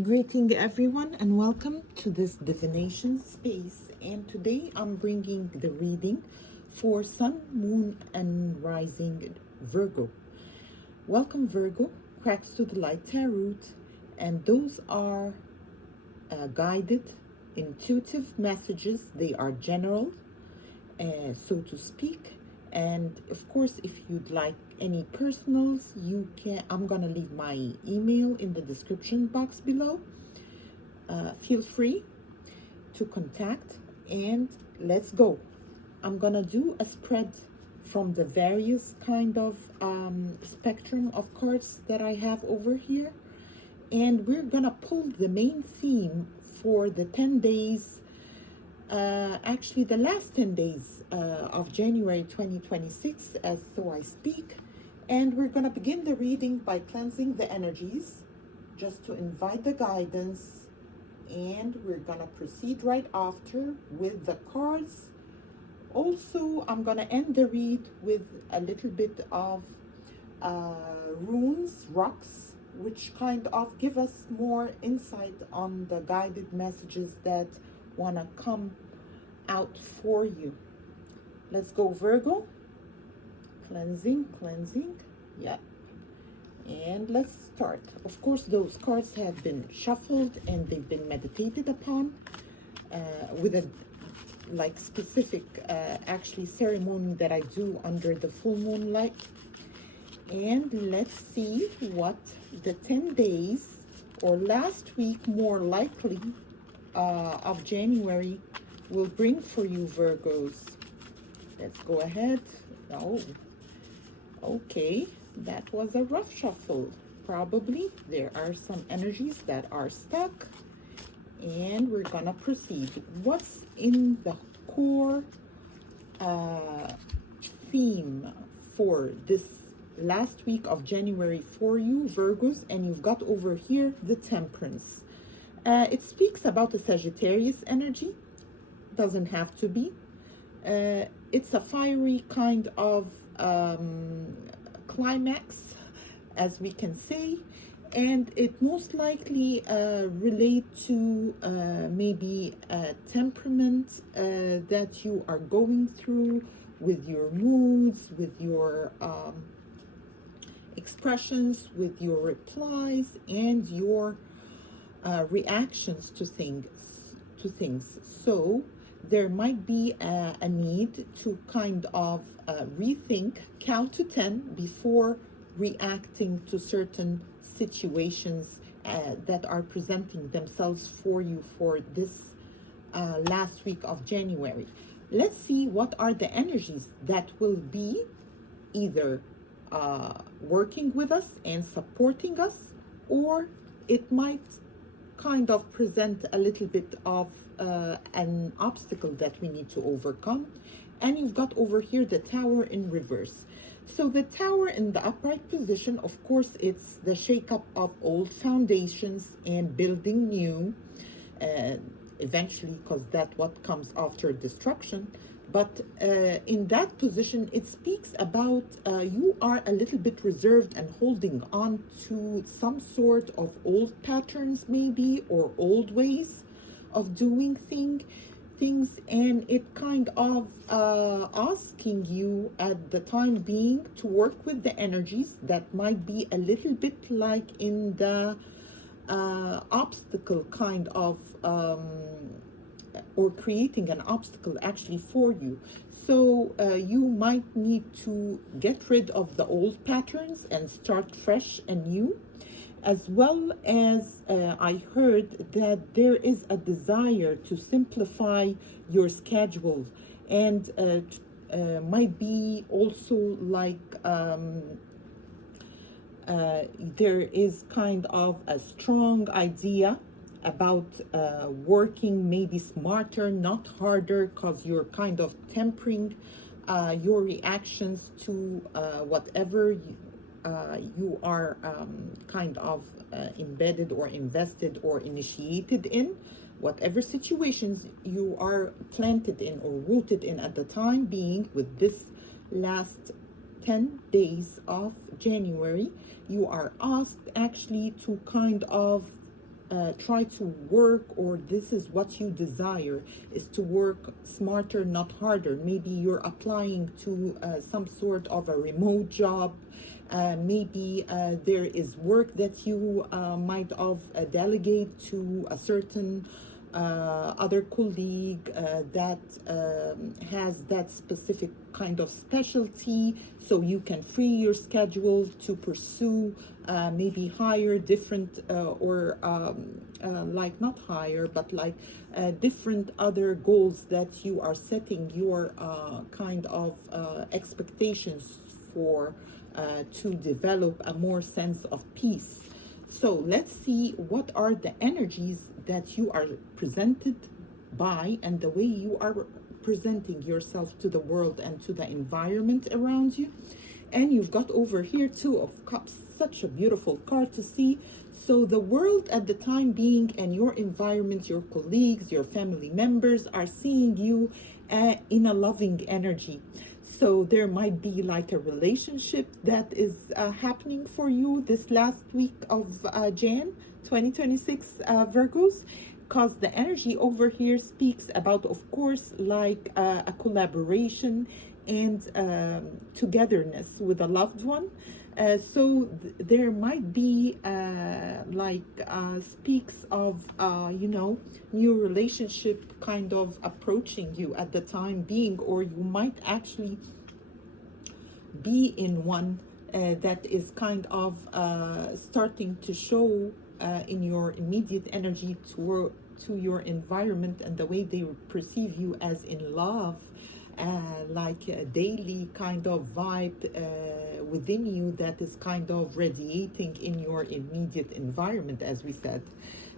Greeting everyone and welcome to this divination space. And today I'm bringing the reading for Sun, Moon, and Rising Virgo. Welcome, Virgo, Cracks to the Light Tarot, and those are guided, intuitive messages. They are general, so to speak. And of course, if you'd like any personals, you can. I'm gonna leave my email in the description box below. Feel free to contact, and let's go. I'm gonna do a spread from the various kind of spectrum of cards that I have over here, and we're gonna pull the main theme for the 10 days, actually the last 10 days of January 2026, as so I speak. And we're gonna begin the reading by cleansing the energies, just to invite the guidance, and we're gonna proceed right after with the cards. Also, I'm gonna end the read with a little bit of runes, rocks, which kind of give us more insight on the guided messages that wanna come out for you. Let's go, Virgo. Cleansing. Yeah. And let's start. Of course, those cards have been shuffled and they've been meditated upon with a specific actually ceremony that I do under the full moonlight. And let's see what the 10 days or last week more likely of January will bring for you, Virgos. Let's go ahead. Oh, okay. That was a rough shuffle. Probably there are some energies that are stuck, and we're gonna proceed. What's in the core theme for this last week of January for you, Virgos? And you've got over here the Temperance. It speaks about a Sagittarius energy. Doesn't have to be. It's a fiery kind of climax, as we can say, and it most likely relate to maybe a temperament that you are going through with your moods, with your expressions, with your replies, and your reactions to things. So there might be a need to kind of rethink, count to 10 before reacting to certain situations that are presenting themselves for you for this last week of January. Let's see what are the energies that will be either working with us and supporting us, or it might kind of present a little bit of an obstacle that we need to overcome. And you've got over here the Tower in reverse. So the Tower in the upright position, of course, it's the shakeup of old foundations and building new, eventually, because that's what comes after destruction. But in that position, it speaks about you are a little bit reserved and holding on to some sort of old patterns, maybe, or old ways of doing things, and it kind of asking you at the time being to work with the energies that might be a little bit like in the obstacle kind of or creating an obstacle actually for you. So you might need to get rid of the old patterns and start fresh and new, as well as I heard that there is a desire to simplify your schedule, and might be also like there is kind of a strong idea about working maybe smarter, not harder, because you're kind of tempering your reactions to whatever you are kind of embedded or invested or initiated in, whatever situations you are planted in or rooted in at the time being. With this last 10 days of January, you are asked actually to kind of try to work, or this is what you desire, is to work smarter, not harder. Maybe you're applying to some sort of a remote job. Maybe there is work that you might of delegate to a certain other colleague that has that specific kind of specialty, so you can free your schedule to pursue maybe higher, different, or like not higher, but like different other goals that you are setting your kind of expectations for, to develop a more sense of peace. So let's see what are the energies that you are presented by, and the way you are presenting yourself to the world and to the environment around you. And you've got over here Two of Cups, such a beautiful card to see. So the world at the time being, and your environment, your colleagues, your family members are seeing you in a loving energy. So there might be like a relationship that is happening for you this last week of Jan 2026, Virgos, because the energy over here speaks about, of course, like a collaboration and togetherness with a loved one. So there might be speaks of new relationship kind of approaching you at the time being, or you might actually be in one that is kind of starting to show in your immediate energy to your environment, and the way they perceive you as in love, like a daily kind of vibe within you that is kind of radiating in your immediate environment, as we said.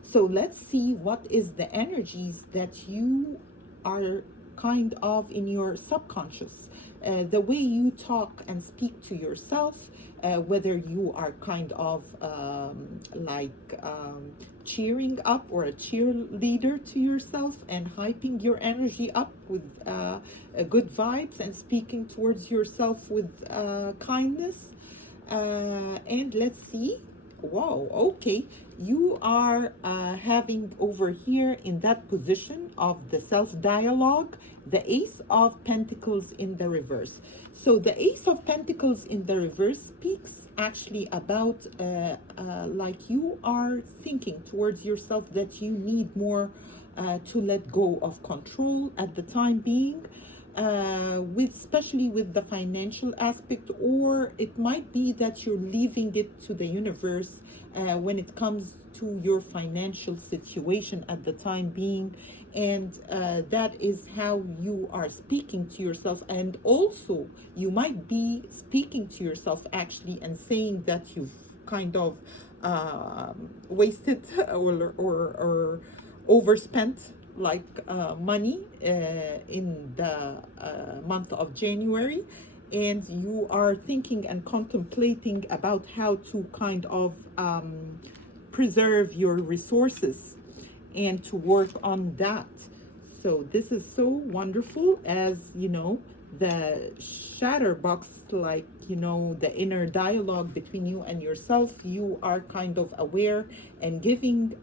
So let's see what is the energies that you are kind of in your subconscious, the way you talk and speak to yourself, whether you are kind of cheering up, or a cheerleader to yourself and hyping your energy up with good vibes and speaking towards yourself with kindness. And let's see. Wow, okay. You are having over here in that position of the self dialogue, the Ace of Pentacles in the reverse. So the Ace of Pentacles in the reverse speaks actually about like you are thinking towards yourself that you need more to let go of control at the time being, with especially with the financial aspect, or it might be that you're leaving it to the universe when it comes to your financial situation at the time being. And that is how you are speaking to yourself. And also you might be speaking to yourself actually and saying that you've kind of wasted or overspent like money in the month of January, and you are thinking and contemplating about how to kind of preserve your resources and to work on that. So this is so wonderful, as you know, the shatter box, like the inner dialogue between you and yourself. You are kind of aware and giving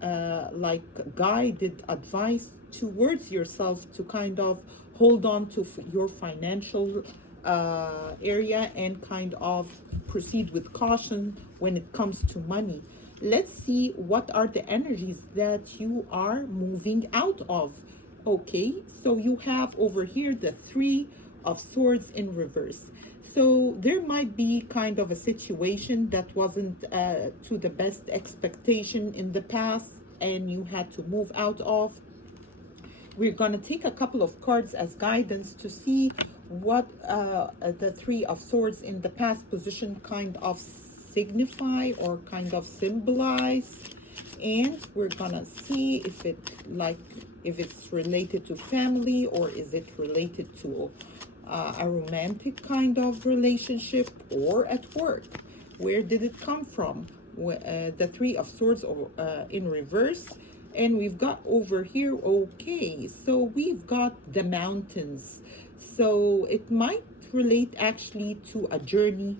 like guided advice towards yourself to kind of hold on to your financial area and kind of proceed with caution when it comes to money. Let's see what are the energies that you are moving out of. Okay, so you have over here the Three of Swords in reverse. So there might be kind of a situation that wasn't to the best expectation in the past, and you had to move out of. We're going to take a couple of cards as guidance to see what the Three of Swords in the past position kind of signify or kind of symbolize. And we're gonna see if it's related to family, or is it related to a romantic kind of relationship, or at work. Where did it come from? The Three of Swords in reverse. And we've got over here, okay, so we've got the mountains. So it might relate actually to a journey,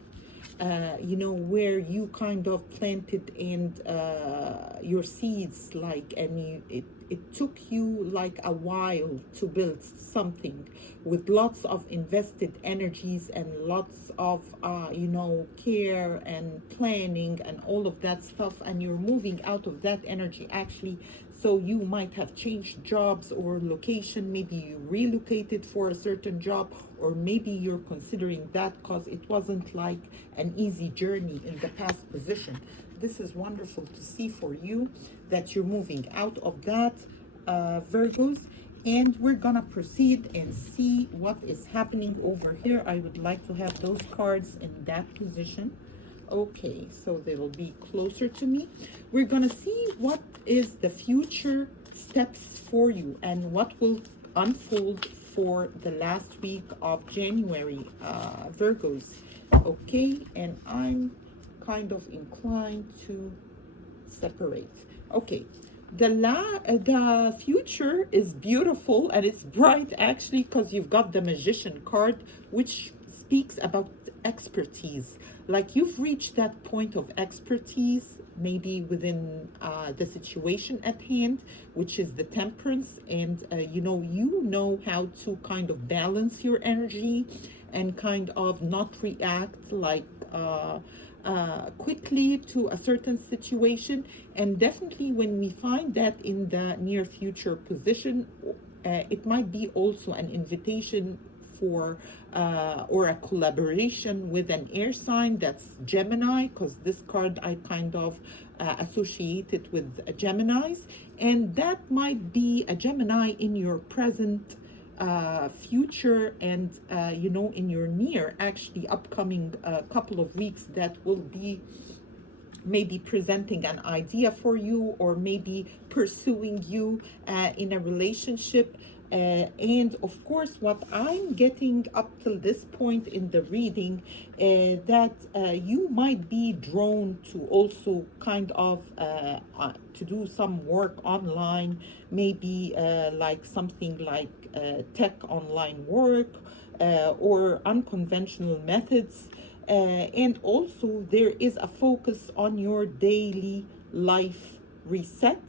where you kind of planted and your seeds, like, and it took you like a while to build something with lots of invested energies and lots of care and planning and all of that stuff, and you're moving out of that energy actually. So you might have changed jobs or location, maybe you relocated for a certain job, or maybe you're considering that because it wasn't like an easy journey in the past position. This is wonderful to see for you that you're moving out of that, Virgos. And we're gonna proceed and see what is happening over here. I would like to have those cards in that position. Okay, so they'll be closer to me. We're gonna see what is the future steps for you and what will unfold for the last week of January, Virgos. Okay, and I'm kind of inclined to separate. Okay, the future is beautiful and it's bright actually, because you've got the Magician card, which speaks about expertise. Like you've reached that point of expertise maybe within the situation at hand, which is the Temperance, and you know how to kind of balance your energy and kind of not react like quickly to a certain situation. And definitely when we find that in the near future position, it might be also an invitation for or a collaboration with an air sign that's Gemini, because this card I kind of associated with Geminis, and that might be a Gemini in your present future, and in your near actually upcoming couple of weeks, that will be maybe presenting an idea for you, or maybe pursuing you in a relationship. And of course, what I'm getting up till this point in the reading, that you might be drawn to also kind of to do some work online, maybe like something like tech online work, or unconventional methods. And also there is a focus on your daily life reset.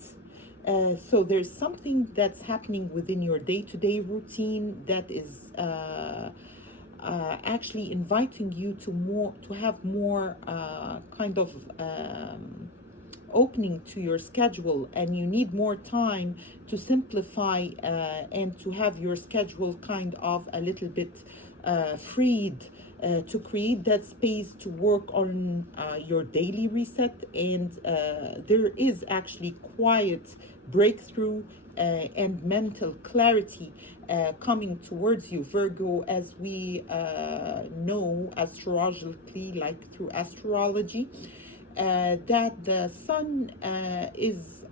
So there's something that's happening within your day-to-day routine that is actually inviting you to have more kind of opening to your schedule, and you need more time to simplify and to have your schedule kind of a little bit freed, to create that space to work on your daily reset. And there is actually quiet breakthrough and mental clarity coming towards you, Virgo, as we know astrologically, like through astrology, that the sun is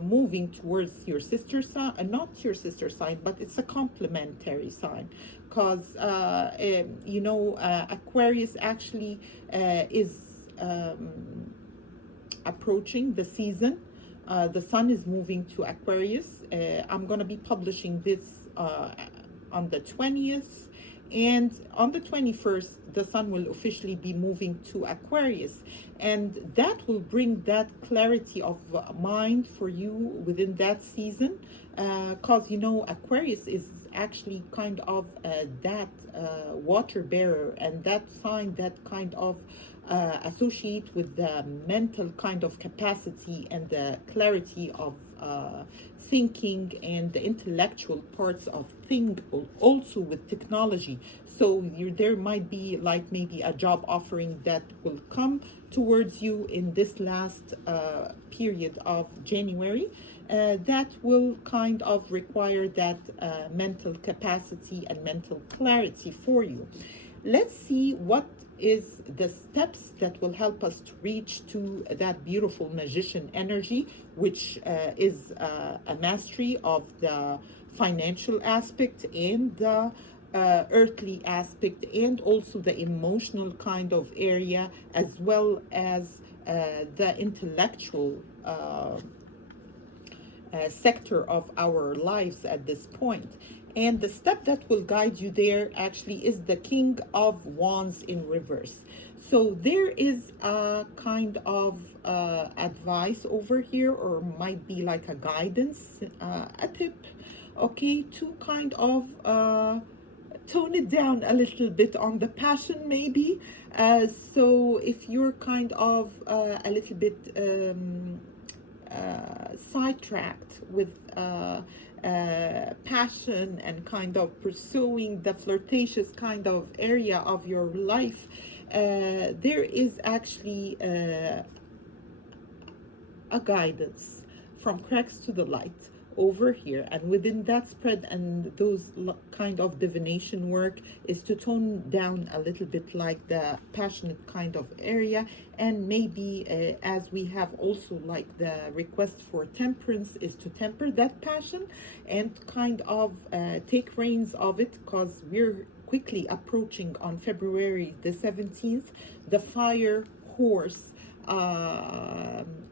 moving towards your sister sign, not your sister sign, but it's a complementary sign, because Aquarius actually is approaching the season. The sun is moving to Aquarius. I'm going to be publishing this on the 20th. And on the 21st, the sun will officially be moving to Aquarius. And that will bring that clarity of mind for you within that season. Because, Aquarius is actually kind of that water bearer, and that sign that kind of associate with the mental kind of capacity and the clarity of thinking and the intellectual parts of thing, also with technology. So there might be like maybe a job offering that will come towards you in this last period of January, that will kind of require that mental capacity and mental clarity for you. Let's see what is the steps that will help us to reach to that beautiful magician energy, which is a mastery of the financial aspect and the earthly aspect, and also the emotional kind of area, as well as the intellectual sector of our lives at this point. And the step that will guide you there actually is the King of Wands in reverse. So there is a kind of advice over here, or might be like a guidance, a tip, okay, to kind of tone it down a little bit on the passion, maybe. So if you're kind of a little bit sidetracked with passion and kind of pursuing the flirtatious kind of area of your life, there is actually a guidance from cracks to the light over here, and within that spread and those kind of divination work is to tone down a little bit like the passionate kind of area, and maybe as we have also like the request for temperance is to temper that passion and kind of take reins of it, because we're quickly approaching on February the 17th the fire horse,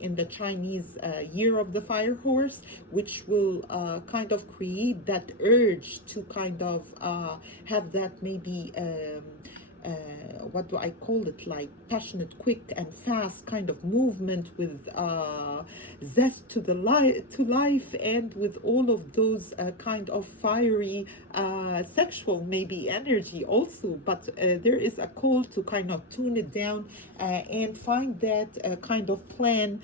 in the Chinese year of the fire horse, which will kind of create that urge to kind of have that maybe what do I call it, like passionate, quick and fast kind of movement with zest to the life, and with all of those kind of fiery sexual maybe energy also. But there is a call to kind of tune it down and find that kind of plan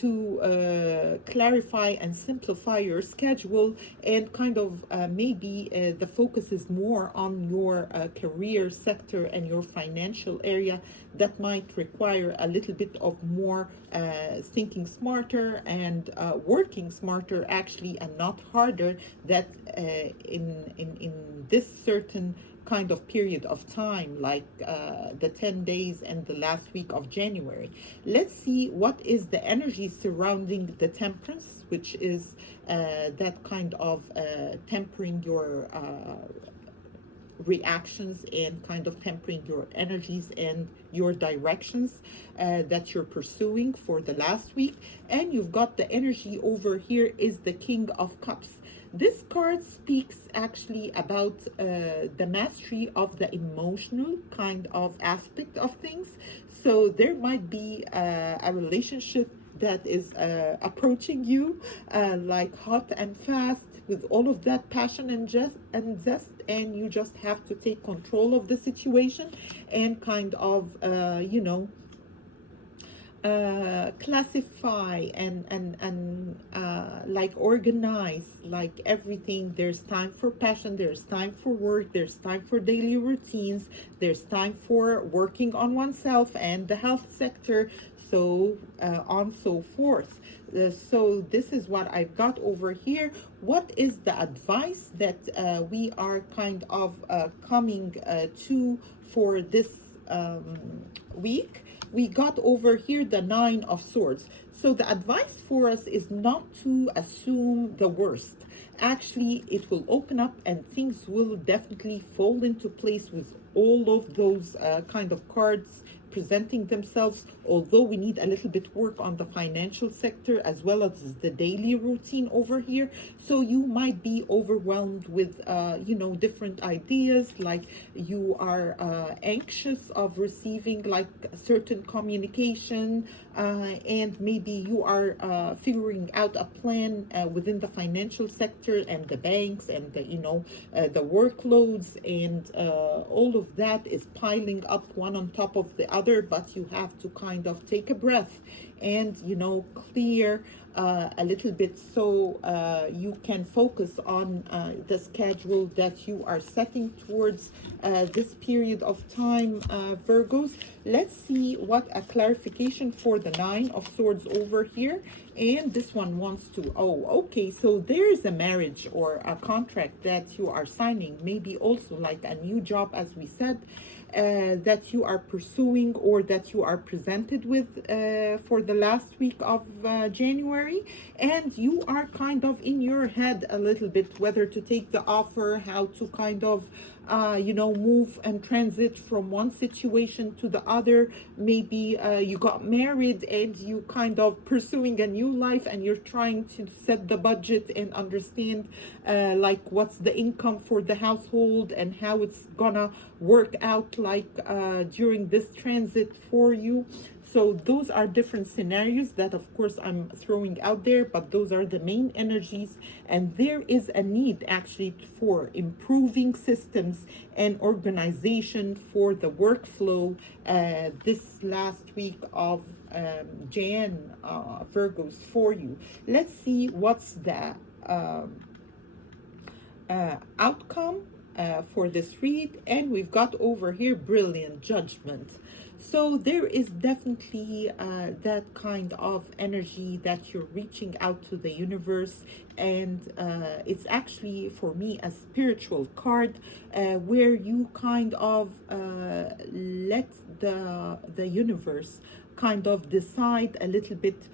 to clarify and simplify your schedule, and kind of maybe the focus is more on your career sector and your financial area that might require a little bit of more thinking smarter and working smarter actually, and not harder, that in this certain kind of period of time, like the 10 days and the last week of January. Let's see what is the energy surrounding the temperance, which is that kind of tempering your reactions and kind of tempering your energies and your directions that you're pursuing for the last week. And you've got the energy over here is the King of Cups. This card speaks actually about the mastery of the emotional kind of aspect of things. So there might be a relationship that is approaching you like hot and fast, with all of that passion and zest, and you just have to take control of the situation and kind of classify and like organize like everything. There's time for passion, there's time for work, there's time for daily routines, there's time for working on oneself and the health sector, so on so forth. So this is what I've got over here. What is the advice that we are kind of coming to for this week? We got over here the Nine of Swords. So the advice for us is not to assume the worst. Actually, it will open up and things will definitely fall into place with all of those kind of cards presenting themselves, although we need a little bit work on the financial sector as well as the daily routine over here. So you might be overwhelmed with different ideas, like you are anxious of receiving like certain communication, and maybe you are figuring out a plan within the financial sector and the banks and the workloads, and all of that is piling up one on top of the other. But you have to kind of take a breath and clear a little bit, so you can focus on the schedule that you are setting towards this period of time, Virgos. Let's see what a clarification for the Nine of Swords over here. And this one wants to, okay, so there is a marriage or a contract that you are signing, maybe also like a new job, as we said, that you are pursuing or that you are presented with for the last week of January. And you are kind of in your head a little bit whether to take the offer, how to kind of move and transit from one situation to the other. Maybe you got married and you kind of pursuing a new life, and you're trying to set the budget and understand like what's the income for the household and how it's gonna work out like during this transit for you. So those are different scenarios that, of course, I'm throwing out there, but those are the main energies. And there is a need actually for improving systems and organization for the workflow this last week of Jan, Virgos, for you. Let's see what's the outcome for this read. And we've got over here brilliant judgment. So there is definitely that kind of energy that you're reaching out to the universe, and it's actually for me a spiritual card where you kind of let the universe kind of decide a little bit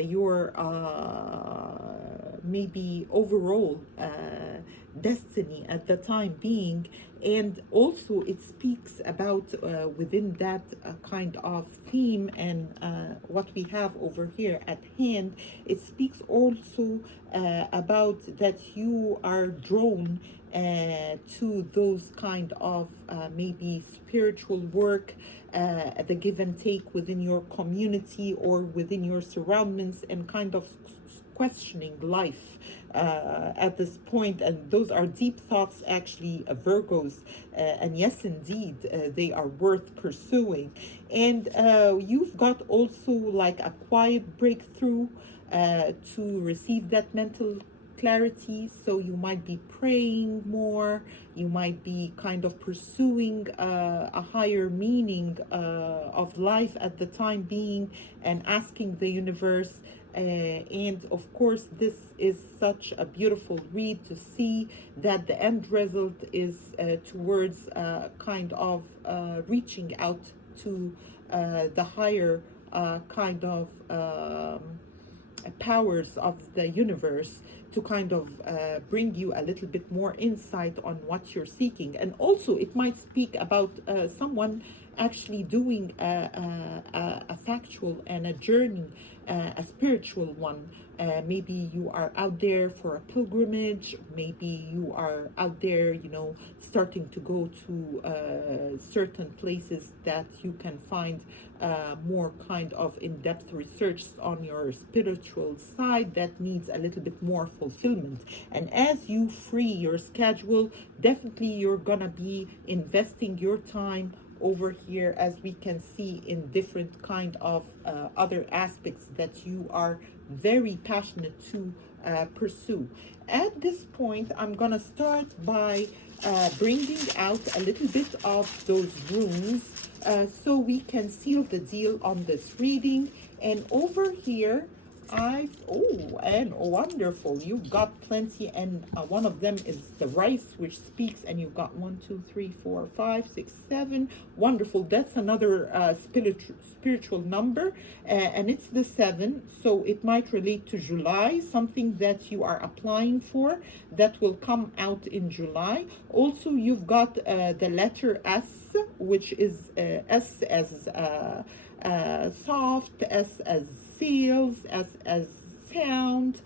your maybe overall destiny at the time being. And also it speaks about within that kind of theme and what we have over here at hand, it speaks also about that you are drawn to those kind of maybe spiritual work, the give and take within your community or within your surroundings, and kind of questioning life at this point. And those are deep thoughts, actually, Virgos. And yes, indeed, they are worth pursuing. And you've got also like a quiet breakthrough to receive that mental clarity. So you might be praying more, you might be kind of pursuing a higher meaning of life at the time being, and asking the universe. And of course, this is such a beautiful read to see that the end result is towards kind of reaching out to the higher kind of powers of the universe to kind of bring you a little bit more insight on what you're seeking. And also it might speak about someone actually doing a factual and a journey, a spiritual one. Maybe you are out there for a pilgrimage, maybe you are out there, starting to go to certain places that you can find more kind of in-depth research on your spiritual side that needs a little bit more fulfillment. And as you free your schedule, definitely you're gonna be investing your time over here, as we can see, in different kind of other aspects that you are very passionate to pursue. At this point, I'm gonna start by bringing out a little bit of those runes so we can seal the deal on this reading. And over here, and wonderful, you've got plenty, and one of them is the rice, which speaks, and you've got 1, 2, 3, 4, 5, 6, 7. Wonderful. That's another spiritual number, and it's the 7, so it might relate to July, something that you are applying for that will come out in July. Also, you've got the letter S, which is S as soft, S as seals, S as sound.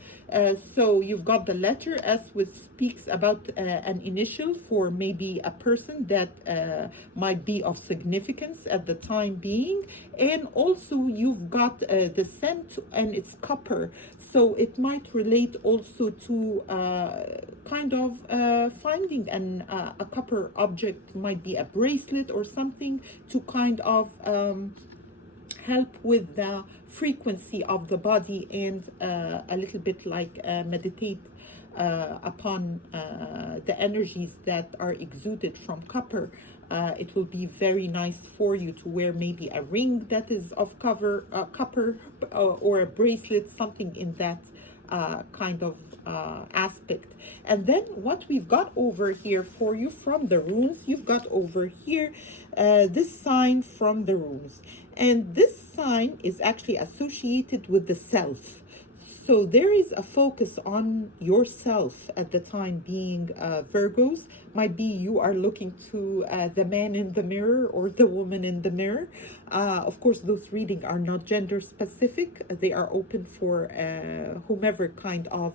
So you've got the letter S, which speaks about an initial for maybe a person that might be of significance at the time being. And also you've got the scent, and it's copper. So it might relate also to kind of finding a copper object, might be a bracelet or something, to kind of help with the frequency of the body, and a little bit like meditate upon the energies that are exuded from copper. It will be very nice for you to wear maybe a ring that is of copper, or a bracelet, something in that kind of aspect. And then what we've got over here for you from the runes, you've got over here this sign from the runes. And this sign is actually associated with the self. So there is a focus on yourself at the time being, Virgos. Might be you are looking to the man in the mirror or the woman in the mirror. Of course, those readings are not gender specific. They are open for whomever kind of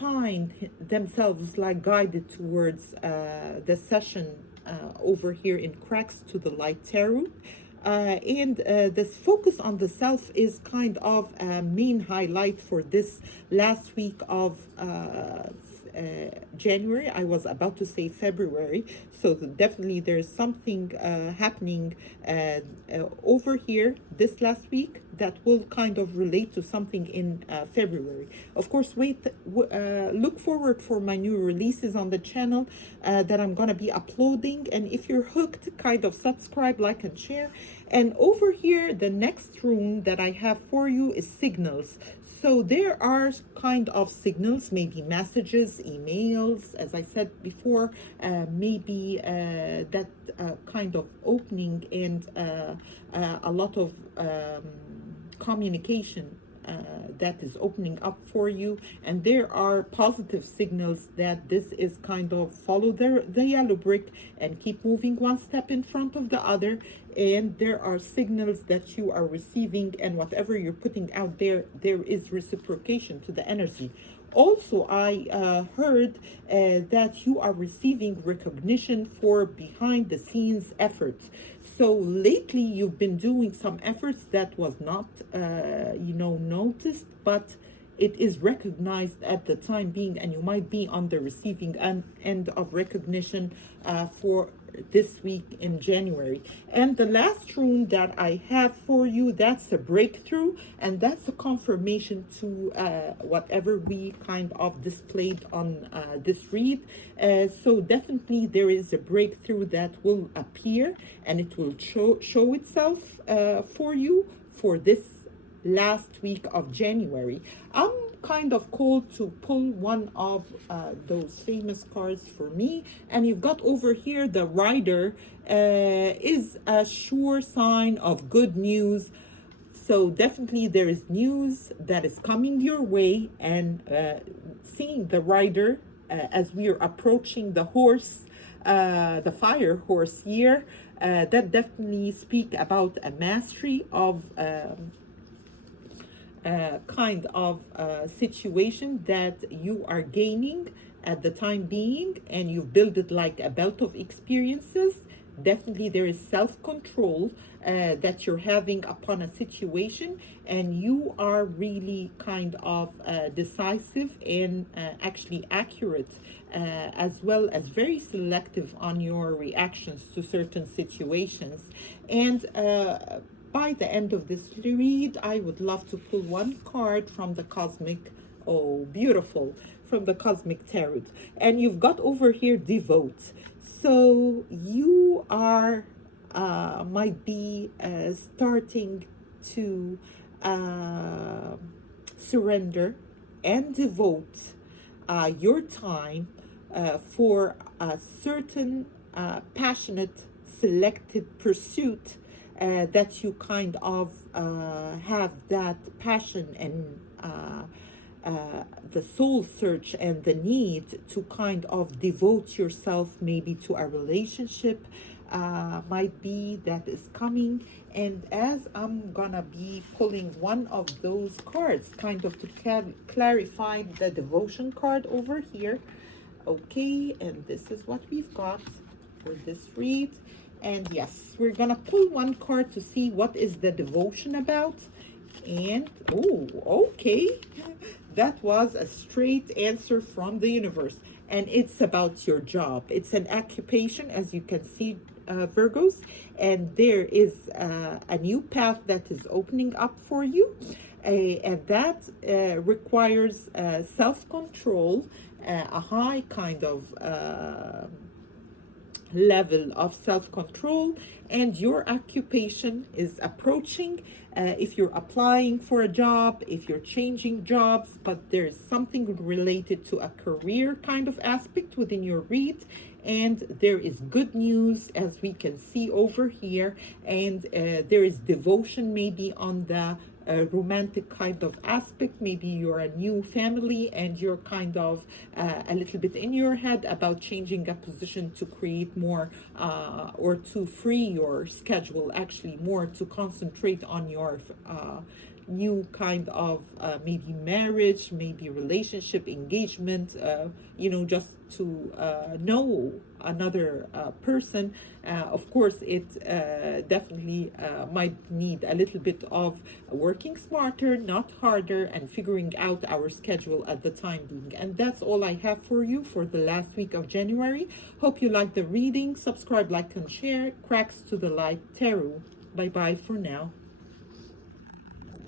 find themselves like guided towards the session over here in Cracks to the Light Tarot. And this focus on the self is kind of a main highlight for this last week of January. I was about to say February. So definitely there's something happening over here this last week that will kind of relate to something in February. Of course, look forward for my new releases on the channel that I'm going to be uploading. And if you're hooked, kind of subscribe, like, and share. And over here, the next room that I have for you is signals. So there are kind of signals, maybe messages, emails, as I said before, maybe that kind of opening and a lot of communication that is opening up for you. And there are positive signals that this is kind of follow the yellow brick and keep moving one step in front of the other. And there are signals that you are receiving, and whatever you're putting out there, there is reciprocation to the energy. Also, I heard that you are receiving recognition for behind the scenes efforts. So lately you've been doing some efforts that was not, noticed, but it is recognized at the time being, and you might be on the receiving end of recognition for this week in January. And the last rune that I have for you, that's a breakthrough, and that's a confirmation to whatever we kind of displayed on this read. So definitely there is a breakthrough that will appear, and it will show itself for you for this last week of January. I'm kind of called to pull one of those famous cards for me, and you've got over here the Rider is a sure sign of good news. So definitely there is news that is coming your way, and seeing the Rider as we are approaching the horse, the fire horse year, that definitely speak about a mastery of kind of situation that you are gaining at the time being, and you've built it like a belt of experiences. Definitely there is self-control that you're having upon a situation, and you are really kind of decisive and actually accurate, as well as very selective on your reactions to certain situations. And by the end of this read, I would love to pull one card from the Cosmic, oh, beautiful, from the Cosmic Tarot. And you've got over here Devote. So you are, might be starting to surrender and devote your time for a certain passionate, selected pursuit that you kind of have that passion and the soul search and the need to kind of devote yourself maybe to a relationship, might be that is coming. And as I'm gonna be pulling one of those cards kind of to clarify the devotion card over here. Okay, and this is what we've got for this read. And yes, we're gonna pull one card to see what is the devotion about. And oh, okay, that was a straight answer from the universe, and it's about your job. It's an occupation, as you can see, Virgos, and there is a new path that is opening up for you, and that requires self-control, a high kind of level of self-control, and your occupation is approaching. If you're applying for a job, if you're changing jobs, but there's something related to a career kind of aspect within your read, and there is good news as we can see over here, and there is devotion maybe on the romantic kind of aspect. Maybe you're a new family and you're kind of a little bit in your head about changing a position to create more or to free your schedule, actually more to concentrate on your new kind of maybe marriage, maybe relationship, engagement, just to know another person. Of course, it definitely might need a little bit of working smarter, not harder, and figuring out our schedule at the time being. And that's all I have for you for the last week of January. Hope you like the reading. Subscribe, like, and share. Cracks to the Light Tarot. Bye bye for now.